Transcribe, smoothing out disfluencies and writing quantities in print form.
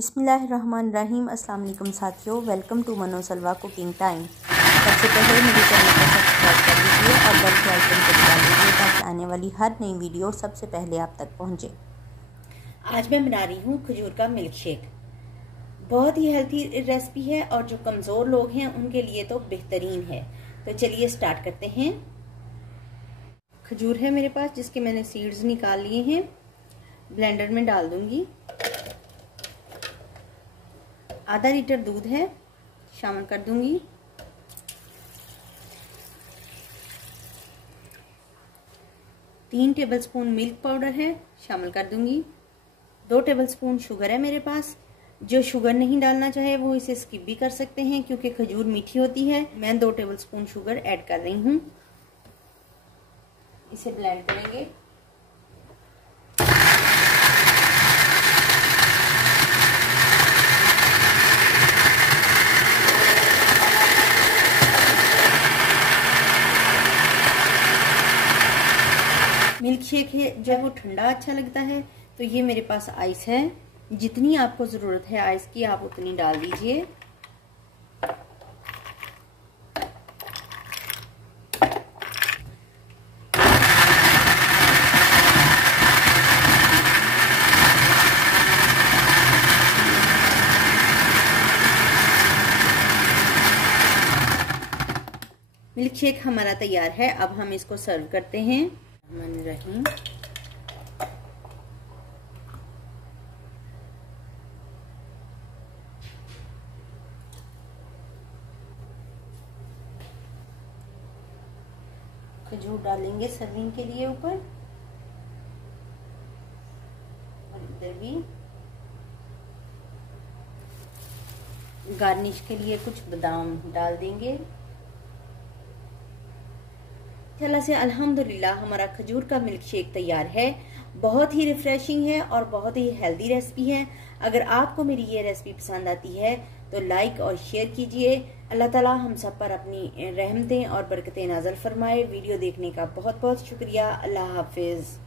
बिस्मिल्लाहिर्रहमानिर्रहीम। अस्सलाम वालेकुम साथियों, वेलकम टू मनोसलवा कुकिंग टाइम। सबसे पहले मेरे चैनल को सब्सक्राइब कर लीजिए और बेल के आइकन को दबा लीजिए ताकि आने वाली हर नई वीडियो सबसे पहले आप तक पहुंचे। आज मैं बना रही हूँ खजूर का मिल्क शेक। बहुत ही हेल्थी रेसिपी है और जो कमज़ोर लोग हैं उनके लिए तो बेहतरीन है। तो चलिए स्टार्ट करते हैं। खजूर है मेरे पास जिसके मैंने सीड्स निकाल लिए हैं, ब्लेंडर में डाल दूंगी। आधा लीटर दूध है, शामिल कर दूंगी। तीन टेबलस्पून मिल्क पाउडर है, शामिल कर दूंगी। 2 टेबलस्पून शुगर है मेरे पास। जो शुगर नहीं डालना चाहे वो इसे स्किप भी कर सकते हैं क्योंकि खजूर मीठी होती है। मैं 2 टेबलस्पून शुगर ऐड कर रही हूँ। इसे ब्लेंड करेंगे। मिल्क शेक है जो है वो ठंडा अच्छा लगता है, तो ये मेरे पास आइस है। जितनी आपको ज़रूरत है आइस की आप उतनी डाल दीजिए। मिल्क शेक हमारा तैयार है। अब हम इसको सर्व करते हैं। रहीम खजूर डालेंगे सर्विंग के लिए ऊपर, और इधर भी गार्निश के लिए कुछ बादाम डाल देंगे। अल्लाह से अल्हम्दुलिल्लाह हमारा खजूर का मिल्क शेक तैयार है। बहुत ही रिफ्रेशिंग है और बहुत ही हेल्दी रेसिपी है। अगर आपको मेरी ये रेसिपी पसंद आती है तो लाइक और शेयर कीजिए। अल्लाह ताला हम सब पर अपनी रहमतें और बरकतें नाज़िल फरमाए। वीडियो देखने का बहुत बहुत शुक्रिया। अल्लाह हाफिज़।